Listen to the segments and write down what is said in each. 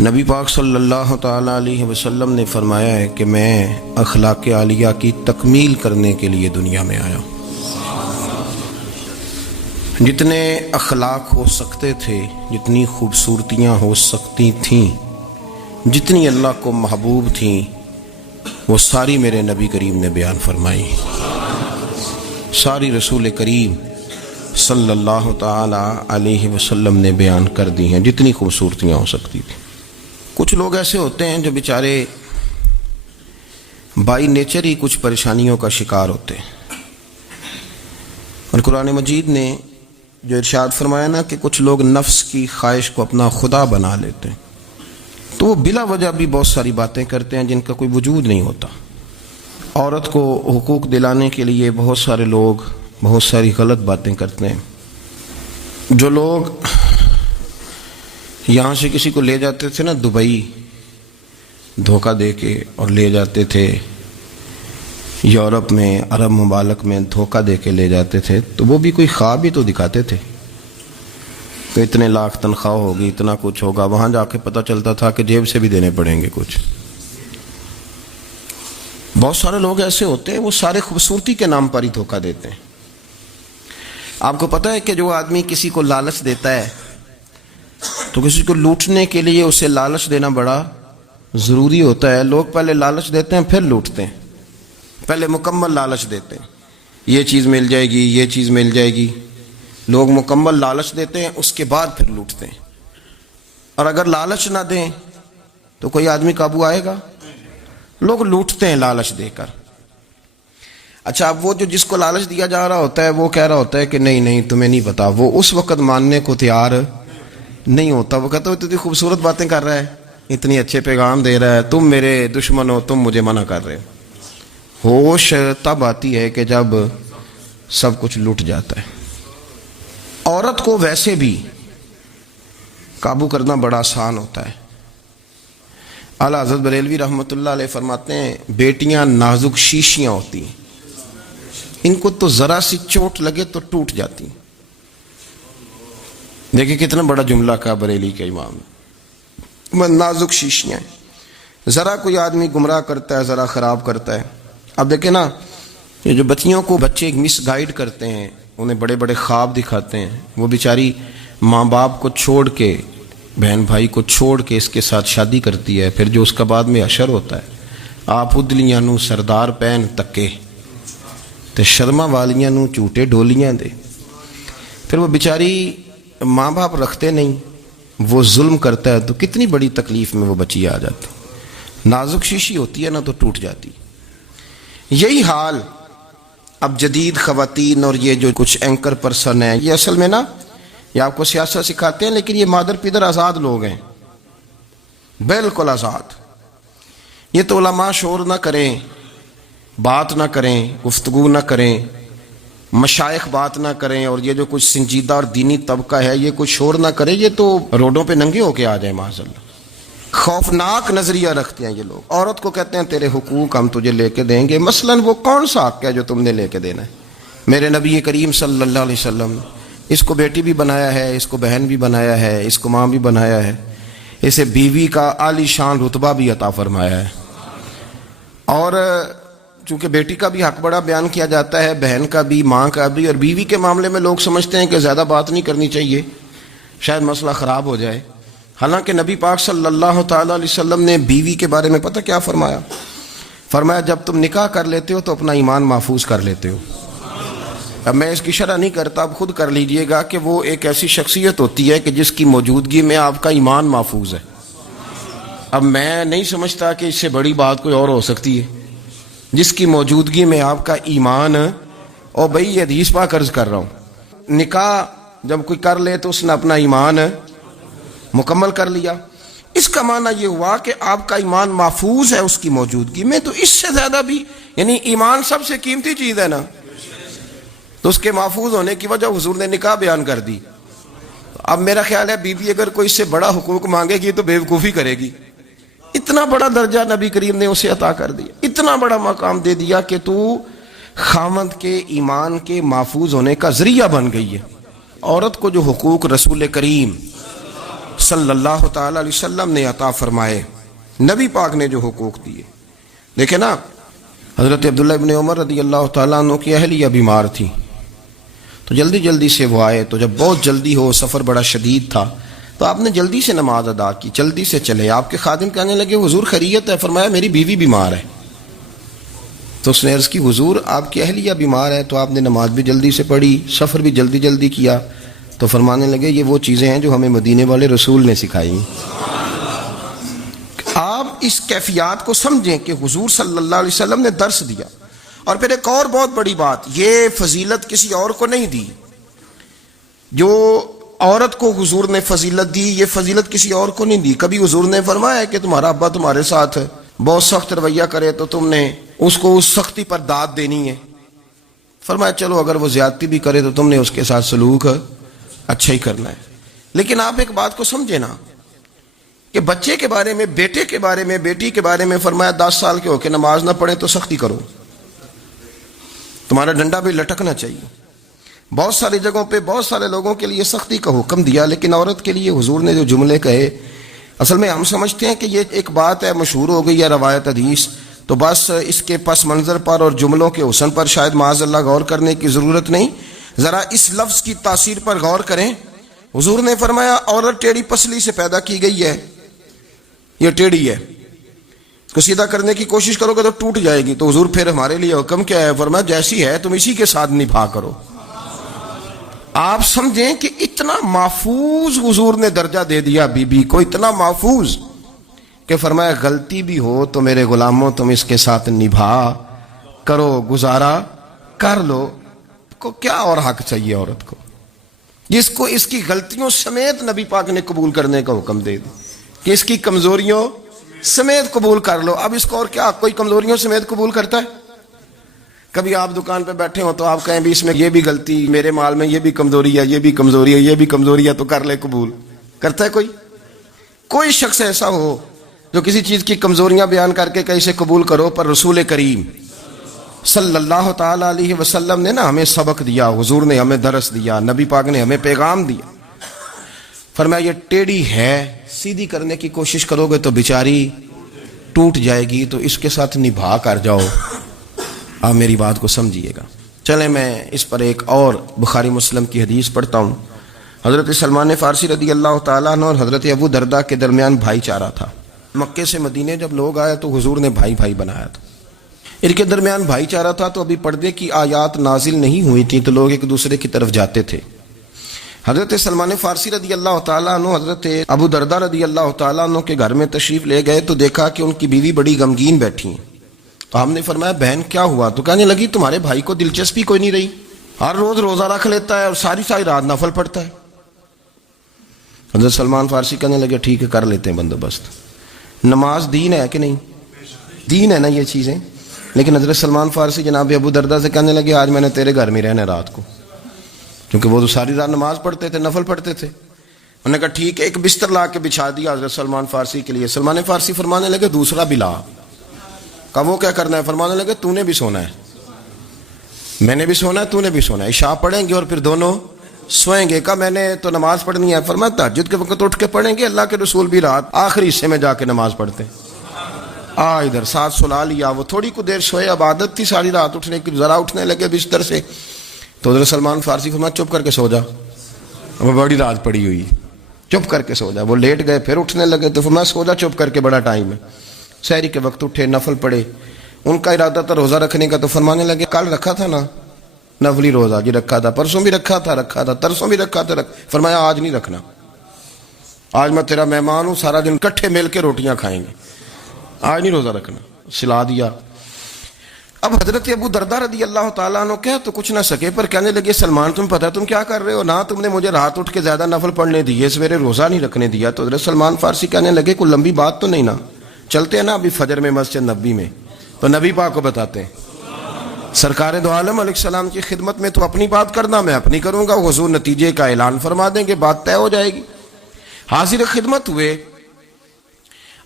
نبی پاک صلی اللہ تعالیٰ علیہ وسلم نے فرمایا ہے کہ میں اخلاق عالیہ کی تکمیل کرنے کے لیے دنیا میں آیا ہوں۔ جتنے اخلاق ہو سکتے تھے، جتنی خوبصورتیاں ہو سکتی تھیں، جتنی اللہ کو محبوب تھیں، وہ ساری میرے نبی کریم نے بیان فرمائی، ساری رسول کریم صلی اللہ تعالیٰ علیہ وسلم نے بیان کر دی ہیں، جتنی خوبصورتیاں ہو سکتی تھیں۔ کچھ لوگ ایسے ہوتے ہیں جو بیچارے بائی نیچر ہی کچھ پریشانیوں کا شکار ہوتے ہیں، اور قرآن مجید نے جو ارشاد فرمایا نا کہ کچھ لوگ نفس کی خواہش کو اپنا خدا بنا لیتے ہیں، تو وہ بلا وجہ بھی بہت ساری باتیں کرتے ہیں جن کا کوئی وجود نہیں ہوتا۔ عورت کو حقوق دلانے کے لیے بہت سارے لوگ بہت ساری غلط باتیں کرتے ہیں۔ جو لوگ یہاں سے کسی کو لے جاتے تھے نا دبئی، دھوکہ دے کے اور لے جاتے تھے یورپ میں، عرب ممالک میں دھوکہ دے کے لے جاتے تھے، تو وہ بھی کوئی خواب ہی تو دکھاتے تھے کہ اتنے لاکھ تنخواہ ہوگی، اتنا کچھ ہوگا۔ وہاں جا کے پتہ چلتا تھا کہ جیب سے بھی دینے پڑیں گے کچھ۔ بہت سارے لوگ ایسے ہوتے ہیں، وہ سارے خوبصورتی کے نام پر ہی دھوکہ دیتے ہیں۔ آپ کو پتہ ہے کہ جو آدمی کسی کو لالچ دیتا ہے تو کسی کو لوٹنے کے لیے اسے لالچ دینا بڑا ضروری ہوتا ہے۔ لوگ پہلے لالچ دیتے ہیں پھر لوٹتے ہیں، پہلے مکمل لالچ دیتے ہیں، یہ چیز مل جائے گی، یہ چیز مل جائے گی۔ لوگ مکمل لالچ دیتے ہیں، اس کے بعد پھر لوٹتے ہیں۔ اور اگر لالچ نہ دیں تو کوئی آدمی قابو آئے گا؟ لوگ لوٹتے ہیں لالچ دے کر۔ اچھا، اب وہ جو جس کو لالچ دیا جا رہا ہوتا ہے وہ کہہ رہا ہوتا ہے کہ نہیں نہیں تمہیں نہیں پتا، وہ اس وقت ماننے کو تیار نہیں ہوتا۔ وہ کہتا ہے اتنی خوبصورت باتیں کر رہا ہے، اتنی اچھے پیغام دے رہا ہے، تم میرے دشمن ہو، تم مجھے منع کر رہے ہو۔ ہوش تب آتی ہے کہ جب سب کچھ لٹ جاتا ہے۔ عورت کو ویسے بھی قابو کرنا بڑا آسان ہوتا ہے۔ اعلیٰ حضرت بریلوی رحمۃ اللہ علیہ فرماتے ہیں بیٹیاں نازک شیشیاں ہوتی ہیں، ان کو تو ذرا سی چوٹ لگے تو ٹوٹ جاتی ہیں۔ دیکھیں کتنا بڑا جملہ کہا بریلی کے امام نے، نازک شیشیاں ہیں۔ ذرا کوئی آدمی گمراہ کرتا ہے، ذرا خراب کرتا ہے۔ اب دیکھیں نا، یہ جو بچیوں کو بچے مس گائیڈ کرتے ہیں، انہیں بڑے بڑے خواب دکھاتے ہیں، وہ بیچاری ماں باپ کو چھوڑ کے، بہن بھائی کو چھوڑ کے اس کے ساتھ شادی کرتی ہے، پھر جو اس کا بعد میں حشر ہوتا ہے، آپ ادلیاں نو سردار پہن تکے تے شرما والیاں نو جھوٹے ڈولیاں دے۔ پھر وہ بیچاری ماں باپ رکھتے نہیں، وہ ظلم کرتا ہے، تو کتنی بڑی تکلیف میں وہ بچی آ جاتی۔ نازک شیشی ہوتی ہے نا تو ٹوٹ جاتی۔ یہی حال اب جدید خواتین اور یہ جو کچھ اینکر پرسن ہیں، یہ اصل میں نا یہ آپ کو سیاست سکھاتے ہیں، لیکن یہ مادر پیدر آزاد لوگ ہیں، بالکل آزاد۔ یہ تو علماء شور نہ کریں، بات نہ کریں، گفتگو نہ کریں، مشائخ بات نہ کریں، اور یہ جو کچھ سنجیدہ اور دینی طبقہ ہے یہ کچھ شور نہ کرے، یہ تو روڈوں پہ ننگے ہو کے آ جائیں معاذ اللہ۔ خوفناک نظریہ رکھتے ہیں یہ لوگ۔ عورت کو کہتے ہیں تیرے حقوق ہم تجھے لے کے دیں گے۔ مثلاً وہ کون سا حق ہے جو تم نے لے کے دینا ہے؟ میرے نبی کریم صلی اللہ علیہ وسلم اس کو بیٹی بھی بنایا ہے، اس کو بہن بھی بنایا ہے، اس کو ماں بھی بنایا ہے، اسے بیوی کا عالی شان رتبہ بھی عطا فرمایا ہے۔ اور چونکہ بیٹی کا بھی حق بڑا بیان کیا جاتا ہے، بہن کا بھی، ماں کا بھی، اور بیوی کے معاملے میں لوگ سمجھتے ہیں کہ زیادہ بات نہیں کرنی چاہیے، شاید مسئلہ خراب ہو جائے۔ حالانکہ نبی پاک صلی اللہ تعالیٰ علیہ وسلم نے بیوی کے بارے میں پتہ کیا فرمایا؟ فرمایا جب تم نکاح کر لیتے ہو تو اپنا ایمان محفوظ کر لیتے ہو۔ اب میں اس کی شرح نہیں کرتا، اب خود کر لیجئے گا کہ وہ ایک ایسی شخصیت ہوتی ہے کہ جس کی موجودگی میں آپ کا ایمان محفوظ ہے۔ اب میں نہیں سمجھتا کہ اس سے بڑی بات کوئی اور ہو سکتی ہے، جس کی موجودگی میں آپ کا ایمان، اور بھئی یہ حدیث پاک عرض کر رہا ہوں، نکاح جب کوئی کر لے تو اس نے اپنا ایمان مکمل کر لیا۔ اس کا معنی یہ ہوا کہ آپ کا ایمان محفوظ ہے اس کی موجودگی میں، تو اس سے زیادہ بھی، یعنی ایمان سب سے قیمتی چیز ہے نا، تو اس کے محفوظ ہونے کی وجہ حضور نے نکاح بیان کر دی۔ اب میرا خیال ہے بیوی اگر کوئی اس سے بڑا حقوق مانگے گی تو بے وقوفی کرے گی۔ اتنا بڑا درجہ نبی کریم نے اسے عطا کر دیا، اتنا بڑا مقام دے دیا کہ تو خاوند کے ایمان کے محفوظ ہونے کا ذریعہ بن گئی ہے۔ عورت کو جو حقوق رسول کریم صلی اللہ تعالی علیہ وسلم نے عطا فرمائے، نبی پاک نے جو حقوق دیے. دیکھیں نا، حضرت عبداللہ ابن عمر رضی اللہ تعالیٰ عنہ کی اہلیہ بیمار تھی، تو جلدی جلدی سے وہ آئے. تو جب بہت جلدی ہو، سفر بڑا شدید تھا، تو آپ نے جلدی سے نماز ادا کی، جلدی سے چلے. آپ کے خادم کہنے لگے حضور خیریت ہے؟ فرمایا میری بیوی بیمار ہے. تو اس نے عرض کی حضور آپ کی اہلیہ بیمار ہے. تو آپ نے نماز بھی جلدی سے پڑھی، سفر بھی جلدی جلدی کیا. تو فرمانے لگے یہ وہ چیزیں ہیں جو ہمیں مدینے والے رسول نے سکھائی. آپ اس کیفیات کو سمجھیں کہ حضور صلی اللہ علیہ وسلم نے درس دیا. اور پھر ایک اور بہت بڑی بات، یہ فضیلت کسی اور کو نہیں دی. جو عورت کو حضور نے فضیلت دی، یہ فضیلت کسی اور کو نہیں دی. کبھی حضور نے فرمایا کہ تمہارا ابا تمہارے ساتھ بہت سخت رویہ کرے تو تم نے اس کو اس سختی پر داد دینی ہے. فرمایا چلو اگر وہ زیادتی بھی کرے تو تم نے اس کے ساتھ سلوک اچھا ہی کرنا ہے. لیکن آپ ایک بات کو سمجھے نا کہ بچے کے بارے میں، بیٹے کے بارے میں، بیٹی کے بارے میں فرمایا 10 سال کے ہو کے نماز نہ پڑھے تو سختی کرو، تمہارا ڈنڈا بھی لٹکنا چاہیے. بہت ساری جگہوں پہ بہت سارے لوگوں کے لیے سختی کا حکم دیا، لیکن عورت کے لیے حضور نے جو جملے کہے، اصل میں ہم سمجھتے ہیں کہ یہ ایک بات ہے، مشہور ہو گئی ہے روایت حدیث، تو بس اس کے پس منظر پر اور جملوں کے حسن پر شاید معاذ اللہ غور کرنے کی ضرورت نہیں. ذرا اس لفظ کی تاثیر پر غور کریں. حضور نے فرمایا عورت ٹیڑھی پسلی سے پیدا کی گئی ہے، یہ ٹیڑھی ہے، اس کو سیدھا کرنے کی کوشش کرو گے تو ٹوٹ جائے گی. تو حضور پھر ہمارے لیے حکم کیا ہے؟ فرمایا جیسی ہے تم اسی کے ساتھ نبھا کرو. آپ سمجھیں کہ اتنا محفوظ حضور نے درجہ دے دیا بی بی کو، اتنا محفوظ کہ فرمایا غلطی بھی ہو تو میرے غلاموں تم اس کے ساتھ نبھا کرو، گزارا کر لو. کو کیا اور حق چاہیے عورت کو جس کو اس کی غلطیوں سمیت نبی پاک نے قبول کرنے کا حکم دے دی کہ اس کی کمزوریوں سمیت قبول کر لو. اب اس کو اور کیا کوئی کمزوریوں سمیت قبول کرتا ہے؟ کبھی آپ دکان پہ بیٹھے ہو تو آپ کہیں بھی اس میں یہ بھی غلطی، میرے مال میں یہ بھی کمزوری ہے، یہ بھی کمزوری ہے، یہ بھی کمزوری ہے، تو کر لے قبول. کرتا ہے کوئی شخص ایسا ہو جو کسی چیز کی کمزوریاں بیان کر کے کہیں سے قبول کرو؟ پر رسول کریم صلی اللہ تعالی علیہ وسلم نے نا ہمیں سبق دیا، حضور نے ہمیں درس دیا، نبی پاک نے ہمیں پیغام دیا. فرمایا یہ ٹیڑھی ہے، سیدھی کرنے کی کوشش کرو گے تو بیچاری ٹوٹ جائے گی، تو اس کے ساتھ نبھا کر جاؤ. آپ میری بات کو سمجھیے گا. چلیں میں اس پر ایک اور بخاری مسلم کی حدیث پڑھتا ہوں. حضرت سلمان فارسی رضی اللہ تعالیٰ عنہ اور حضرت ابو درداء کے درمیان بھائی چارہ تھا. مکے سے مدینے جب لوگ آئے تو حضور نے بھائی بھائی بنایا تھا. ان کے درمیان بھائی چارہ تھا تو ابھی پردے کی آیات نازل نہیں ہوئی تھیں، تو لوگ ایک دوسرے کی طرف جاتے تھے. حضرت سلمان فارسی رضی اللہ تعالیٰ عنہ حضرت ابو درداء رضی اللہ تعالیٰ عنہ کے گھر میں تشریف لے گئے تو دیکھا کہ ان کی بیوی بڑی غمگین بیٹھی ہیں. تو ہم نے فرمایا بہن کیا ہوا؟ تو کہنے لگی تمہارے بھائی کو دلچسپی کوئی نہیں رہی، ہر روز روزہ رکھ لیتا ہے اور ساری رات نفل پڑھتا ہے. حضرت سلمان فارسی کہنے لگے ٹھیک ہے کر لیتے ہیں بندوبست. نماز دین ہے کہ نہیں؟ دین ہے نا یہ چیزیں. لیکن حضرت سلمان فارسی جناب ابو درداء سے کہنے لگے آج میں نے تیرے گھر میں رہنا ہے رات کو، کیونکہ وہ تو ساری رات نماز پڑھتے تھے، نفل پڑھتے تھے. انہوں نے کہا ٹھیک ہے. ایک بستر لا کے بچھا دیا حضرت سلمان فارسی کے لیے. سلمان فارسی فرمانے لگے دوسرا بھی لا. کہا وہ کیا کرنا ہے؟ فرمانے لگے تو نے بھی سونا ہے، میں نے بھی سونا ہے، تو نے بھی سونا ہے. عشاء پڑھیں گے اور پھر دونوں سوئیں گے. کہا میں نے تو نماز پڑھنی ہے. فرمایا تہجد کے وقت اٹھ کے پڑھیں گے. اللہ کے رسول بھی رات آخری حصے میں جا کے نماز پڑھتے. ادھر ساتھ سلا لیا. وہ تھوڑی کو دیر سوئے، اب عادت تھی ساری رات اٹھنے کی. ذرا اٹھنے لگے بستر سے تو حضرت سلمان فارسی فرمایا چپ کر کے سو جا، وہ بڑی رات پڑی ہوئی، چپ کر کے سو جا. وہ لیٹ گئے، پھر اٹھنے لگے تو فرمایا سو جا چپ کر کے، بڑا ٹائم ہے. سحری کے وقت اٹھے، نفل پڑھے. ان کا ارادہ تھا روزہ رکھنے کا. تو فرمانے لگے کل رکھا تھا نا نفلی روزہ؟ جی رکھا تھا. پرسوں بھی رکھا تھا ترسوں بھی رکھا تھا. فرمایا آج نہیں رکھنا، آج میں تیرا مہمان ہوں، سارا دن کٹھے مل کے روٹیاں کھائیں گے، آج نہیں روزہ رکھنا. سلا دیا. اب حضرت ابو درداء رضی اللہ تعالیٰ عنہ کہہ تو کچھ نہ سکے، پر کہنے لگے سلمان تم پتہ تم کیا کر رہے ہو؟ نہ تم نے مجھے رات اٹھ کے زیادہ نفل پڑھنے دیے، سویرے روزہ نہیں رکھنے دیا. تو حضرت سلمان فارسی کہنے لگے کوئی لمبی بات تو نہیں نا، چلتے ہیں نا ابھی فجر میں مسجد نبی میں، تو نبی پاک کو بتاتے ہیں. سرکار دو عالم علیہ السلام کی خدمت میں تو اپنی بات کرنا، میں اپنی کروں گا. حضور نتیجے کا اعلان فرما دیں گے، بات طے ہو جائے گی. حاضر خدمت ہوئے،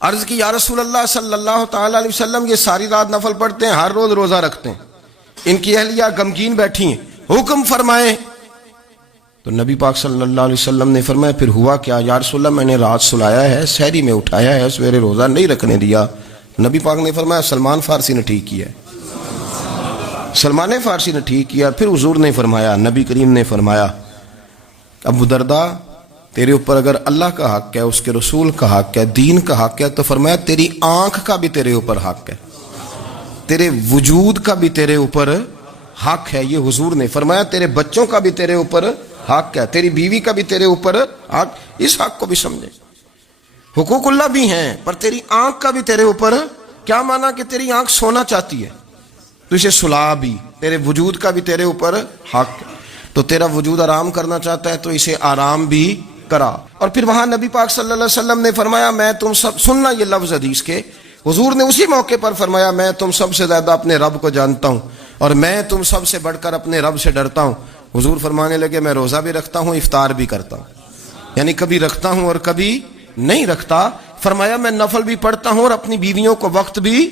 عرض کی یا رسول اللہ صلی اللہ تعالی علیہ وسلم یہ ساری رات نفل پڑھتے ہیں، ہر روز روزہ رکھتے ہیں، ان کی اہلیہ غمگین بیٹھی ہیں، حکم فرمائیں تو نبی پاک صلی اللہ علیہ وسلم نے فرمایا پھر ہوا کیا؟ یا رسول اللہ میں نے رات سلایا ہے، سحری میں اٹھایا ہے، سویرے روزہ نہیں رکھنے دیا۔ نبی پاک نے فرمایا سلمان فارسی نے ٹھیک کیا ہے، سلمان فارسی نے ٹھیک کیا۔ پھر حضور نے فرمایا، نبی کریم نے فرمایا ابو درداء تیرے اوپر اگر اللہ کا حق ہے، اس کے رسول کا حق ہے، دین کا حق ہے، تو فرمایا تیری آنکھ کا بھی تیرے اوپر حق ہے، تیرے وجود کا بھی تیرے اوپر حق ہے۔ یہ حضور نے فرمایا تیرے بچوں کا بھی تیرے اوپر حق ہے، تیری بیوی کا بھی تیرے اوپر حق۔ اس حق کو بھی سمجھے، حقوق اللہ بھی ہیں، پر تیری آنکھ کا بھی تیرے اوپر کیا مانا کہ تیری آنکھ سونا چاہتی ہے تو اسے سلا بھی، تیرے وجود کا بھی تیرے اوپر حق ہے، تو تیرا وجود آرام کرنا چاہتا ہے تو اسے آرام بھی کرا۔ اور پھر وہاں نبی پاک صلی اللہ علیہ وسلم نے فرمایا میں تم سب، سننا یہ لفظ حدیث کے، حضور نے اسی موقع پر فرمایا میں تم سب سے زیادہ اپنے رب کو جانتا ہوں اور میں تم سب سے بڑھ کر اپنے رب سے ڈرتا ہوں۔ حضور فرمانے لگے میں روزہ بھی رکھتا ہوں، افطار بھی کرتا ہوں، یعنی کبھی رکھتا ہوں اور کبھی نہیں رکھتا۔ فرمایا میں نفل بھی پڑھتا ہوں اور اپنی بیویوں کو وقت بھی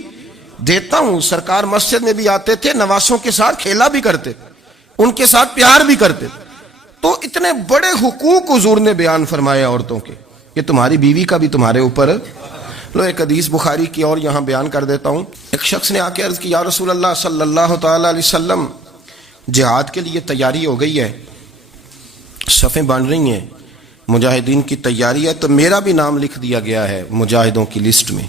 دیتا ہوں۔ سرکار مسجد میں بھی آتے تھے، نواسوں کے ساتھ کھیلا بھی کرتے، ان کے ساتھ پیار بھی کرتے۔ تو اتنے بڑے حقوق حضور نے بیان فرمائے عورتوں کے کہ تمہاری بیوی کا بھی تمہارے اوپر۔ لو ایک حدیث بخاری کی اور یہاں بیان کر دیتا ہوں۔ ایک شخص نے آ کے عرض کی یا رسول اللہ صلی اللہ تعالی علیہ وسلم جہاد کے لیے تیاری ہو گئی ہے، صفیں بن رہی ہیں، مجاہدین کی تیاری ہے، تو میرا بھی نام لکھ دیا گیا ہے مجاہدوں کی لسٹ میں،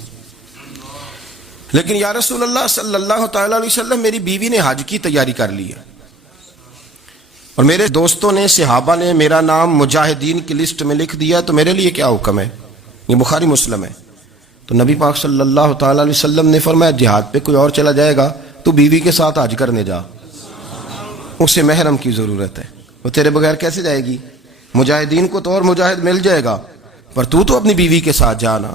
لیکن یا رسول اللہ صلی اللہ تعالی علیہ وسلم میری بیوی نے حج کی تیاری کر لی ہے اور میرے دوستوں نے، صحابہ نے میرا نام مجاہدین کی لسٹ میں لکھ دیا، تو میرے لیے کیا حکم ہے؟ یہ بخاری مسلم ہے۔ تو نبی پاک صلی اللہ تعالی علیہ وسلم نے فرمایا جہاد پہ کوئی اور چلا جائے گا تو بیوی کے ساتھ حج کرنے جا، اسے محرم کی ضرورت ہے، وہ تیرے بغیر کیسے جائے گی؟ مجاہدین کو تو اور مجاہد مل جائے گا، پر تو اپنی بیوی کے ساتھ جانا۔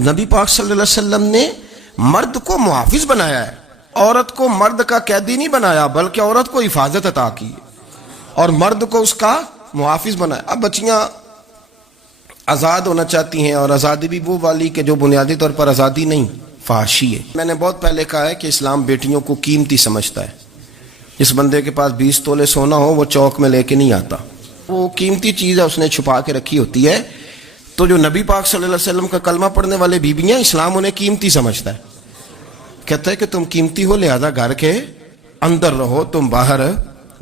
نبی پاک صلی اللہ علیہ وسلم نے مرد کو محافظ بنایا ہے، عورت کو مرد کا قیدی نہیں بنایا، بلکہ عورت کو حفاظت عطا کی اور مرد کو اس کا محافظ بنایا۔ اب بچیاں آزاد ہونا چاہتی ہیں، اور آزادی بھی وہ والی کہ جو بنیادی طور پر آزادی نہیں، فحاشی ہے۔ میں نے بہت پہلے کہا ہے کہ اسلام بیٹیوں کو قیمتی سمجھتا ہے۔ جس بندے کے پاس 20 تولے سونا ہو وہ چوک میں لے کے نہیں آتا، وہ قیمتی چیز ہے، اس نے چھپا کے رکھی ہوتی ہے۔ تو جو نبی پاک صلی اللہ علیہ وسلم کا کلمہ پڑھنے والے بیویاں، اسلام انہیں قیمتی سمجھتا ہے، کہتا ہے کہ تم قیمتی ہو لہذا گھر کے اندر رہو، تم باہر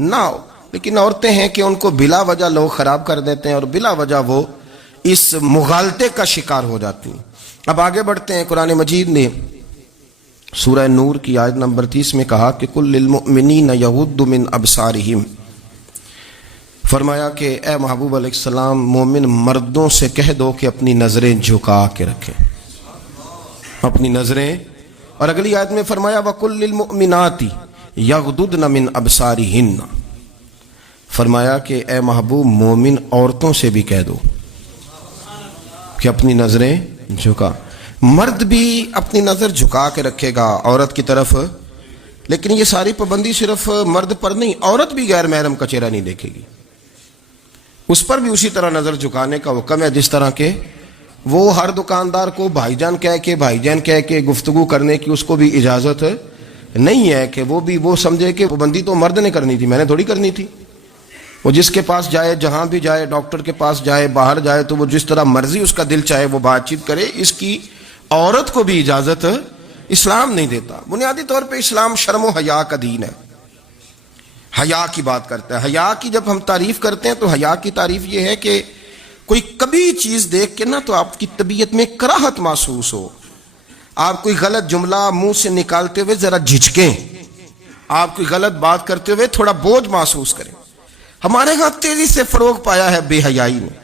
نہ ہو۔ لیکن عورتیں ہیں کہ ان کو بلا وجہ لوگ خراب کر دیتے ہیں اور بلا وجہ وہ اس مغالطے کا شکار ہو جاتی ہیں۔ اب آگے بڑھتے ہیں۔ قرآن مجید نے سورہ نور کی آیت نمبر 30 میں کہا کہ کل للمؤمنین یغضوا من ابصارہم، فرمایا کہ اے محبوب علیہ السلام مومن مردوں سے کہہ دو کہ اپنی نظریں جھکا کے رکھیں، اپنی نظریں۔ اور اگلی آیت میں فرمایا وَقُلْ لِلْمُؤْمِنَاتِ يَغْضُضْنَ مِنْ أَبْصَارِهِنَّ، فرمایا کہ اے محبوب مومن عورتوں سے بھی کہہ دو کہ اپنی نظریں جھکا۔ مرد بھی اپنی نظر جھکا کے رکھے گا عورت کی طرف، لیکن یہ ساری پابندی صرف مرد پر نہیں، عورت بھی غیر محرم کا چہرہ نہیں دیکھے گی، اس پر بھی اسی طرح نظر جھکانے کا حکم ہے جس طرح کہ وہ ہر دکاندار کو بھائی جان کہہ کے گفتگو کرنے کی اس کو بھی اجازت نہیں ہے کہ وہ سمجھے کہ پابندی تو مرد نے کرنی تھی، میں نے تھوڑی کرنی تھی۔ وہ جس کے پاس جائے، جہاں بھی جائے، ڈاکٹر کے پاس جائے، باہر جائے، تو وہ جس طرح مرضی اس کا دل چاہے وہ بات چیت کرے، اس کی عورت کو بھی اجازت اسلام نہیں دیتا۔ بنیادی طور پہ اسلام شرم و حیا کا دین ہے، حیا کی بات کرتا ہے۔ حیا کی جب ہم تعریف کرتے ہیں تو حیا کی تعریف یہ ہے کہ کوئی کبھی چیز دیکھ کے نا تو آپ کی طبیعت میں کراہت محسوس ہو، آپ کوئی غلط جملہ منہ سے نکالتے ہوئے ذرا جھجکیں، آپ کوئی غلط بات کرتے ہوئے تھوڑا بوجھ محسوس کریں۔ ہمارے ہاں تیزی سے فروغ پایا ہے بے حیائی میں،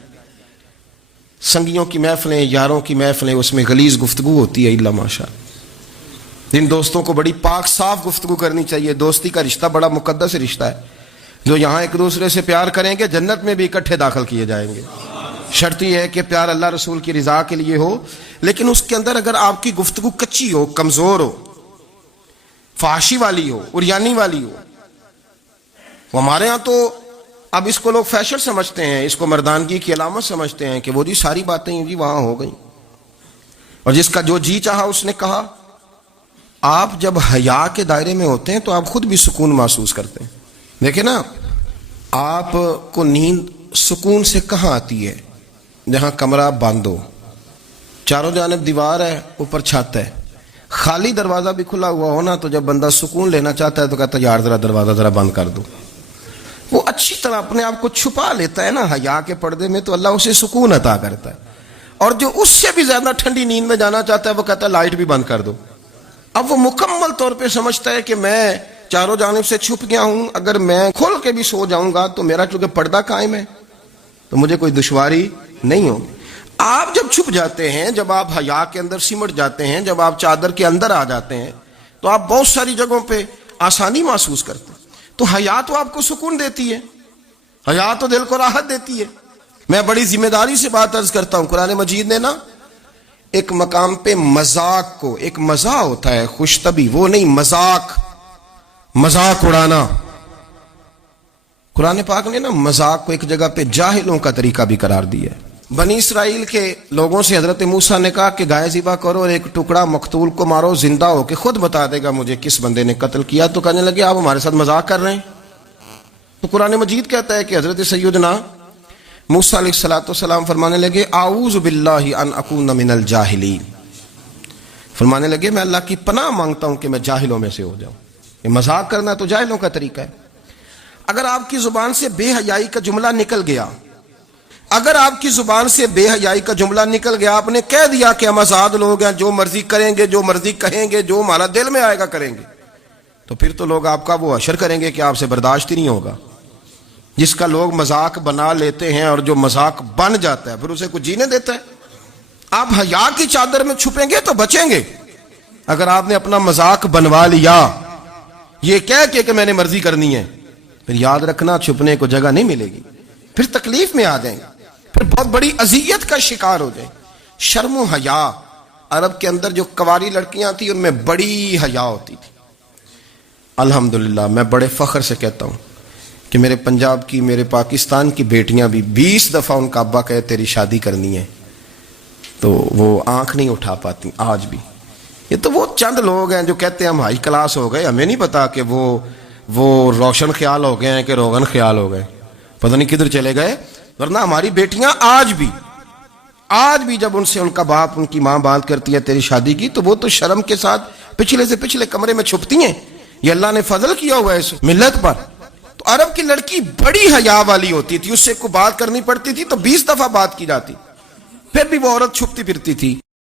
سنگیوں کی محفلیں، یاروں کی محفلیں، اس میں غلیظ گفتگو ہوتی ہے، الا ماشاء۔ جن دوستوں کو بڑی پاک صاف گفتگو کرنی چاہیے، دوستی کا رشتہ بڑا مقدس رشتہ ہے، جو یہاں ایک دوسرے سے پیار کریں گے جنت میں بھی اکٹھے داخل کیے جائیں گے۔ شرط یہ ہے کہ پیار اللہ رسول کی رضا کے لیے ہو، لیکن اس کے اندر اگر آپ کی گفتگو کچی ہو، کمزور ہو، فحاشی والی ہو، عریانی والی ہو، وہ ہمارے ہاں تو اب اس کو لوگ فیشن سمجھتے ہیں، اس کو مردانگی کی علامت سمجھتے ہیں کہ وہ جی ساری باتیں جی وہاں ہو گئیں، اور جس کا جو جی چاہا اس نے کہا۔ آپ جب حیا کے دائرے میں ہوتے ہیں تو آپ خود بھی سکون محسوس کرتے ہیں۔ دیکھیں نا، آپ کو نیند سکون سے کہاں آتی ہے؟ جہاں کمرہ بند ہو، چاروں جانب دیوار ہے، اوپر چھت ہے، خالی دروازہ بھی کھلا ہوا ہو نا، تو جب بندہ سکون لینا چاہتا ہے تو کہتا ہے یار ذرا دروازہ ذرا بند کر دو. وہ اچھی طرح اپنے آپ کو چھپا لیتا ہے نا حیا کے پردے میں، تو اللہ اسے سکون عطا کرتا ہے. اور جو اس سے بھی زیادہ ٹھنڈی نیند میں جانا چاہتا ہے وہ کہتا ہے لائٹ بھی بند کر دو. اب وہ مکمل طور پہ سمجھتا ہے کہ میں چاروں جانب سے چھپ گیا ہوں، اگر میں کھول کے بھی سو جاؤں گا تو میرا چونکہ پردہ قائم ہے تو مجھے کوئی دشواری نہیں ہوگی. آپ جب چھپ جاتے ہیں، جب آپ حیا کے اندر سمٹ جاتے ہیں، جب آپ چادر کے اندر آ جاتے ہیں تو آپ بہت ساری جگہوں پہ آسانی محسوس کرتے ہیں. تو حیا تو آپ کو سکون دیتی ہے، حیا تو دل کو راحت دیتی ہے. میں بڑی ذمہ داری سے بات عرض کرتا ہوں، قرآن مجید نے نا ایک مقام پہ مذاق کو، ایک مزاح ہوتا ہے خوش طبی، وہ نہیں مذاق اڑانا. قرآن پاک نے نا مذاق کو ایک جگہ پہ جاہلوں کا طریقہ بھی قرار دیا ہے. بنی اسرائیل کے لوگوں سے حضرت موسیٰ نے کہا کہ گائے ذبح کرو اور ایک ٹکڑا مقتول کو مارو، زندہ ہو کے خود بتا دے گا مجھے کس بندے نے قتل کیا. تو کہنے لگے آپ ہمارے ساتھ مذاق کر رہے ہیں. تو قرآن مجید کہتا ہے کہ حضرت سیدنا موسیٰ علیہ السلام فرمانے لگے اعوذ باللہ ان اکون من الجاہلین، فرمانے لگے میں اللہ کی پناہ مانگتا ہوں کہ میں جاہلوں میں سے ہو جاؤں. یہ مذاق کرنا تو جاہلوں کا طریقہ ہے. اگر آپ کی زبان سے بے حیائی کا جملہ نکل گیا، اگر آپ کی زبان سے بے حیائی کا جملہ نکل گیا، آپ نے کہہ دیا کہ ہم آزاد لوگ ہیں، جو مرضی کریں گے، جو مرضی کہیں گے، جو ہمارا دل میں آئے گا کریں گے، تو پھر تو لوگ آپ کا وہ حشر کریں گے کہ آپ سے برداشت ہی نہیں ہوگا. جس کا لوگ مذاق بنا لیتے ہیں اور جو مذاق بن جاتا ہے پھر اسے کچھ جینے دیتا ہے. آپ حیا کی چادر میں چھپیں گے تو بچیں گے. اگر آپ نے اپنا مذاق بنوا لیا یہ کہہ کے کہ میں نے مرضی کرنی ہے، پھر یاد رکھنا چھپنے کو جگہ نہیں ملے گی، پھر تکلیف میں آ جائیں گے، پھر بہت بڑی اذیت کا شکار ہو جائیں. شرم و حیا، عرب کے اندر جو کنواری لڑکیاں تھیں ان میں بڑی حیا ہوتی تھی. الحمدللہ میں بڑے فخر سے کہتا ہوں کہ میرے پنجاب کی، میرے پاکستان کی بیٹیاں بھی 20 دفعہ ان کا ابا کہے تیری شادی کرنی ہے تو وہ آنکھ نہیں اٹھا پاتی آج بھی. یہ تو وہ چند لوگ ہیں جو کہتے ہیں ہم ہائی کلاس ہو گئے، ہمیں نہیں پتا کہ وہ روشن خیال ہو گئے ہیں کہ روغن خیال ہو گئے، پتہ نہیں کدھر چلے گئے. ورنہ ہماری بیٹیاں آج بھی جب ان سے ان کا باپ، ان کی ماں بات کرتی ہے تیری شادی کی، تو وہ تو شرم کے ساتھ پچھلے سے پچھلے کمرے میں چھپتی ہیں. یہ اللہ نے فضل کیا ہوا ہے اس ملت پر. تو عرب کی لڑکی بڑی حیا والی ہوتی تھی، اس سے کوئی بات کرنی پڑتی تھی تو 20 دفعہ بات کی جاتی، پھر بھی وہ عورت چھپتی پھرتی تھی.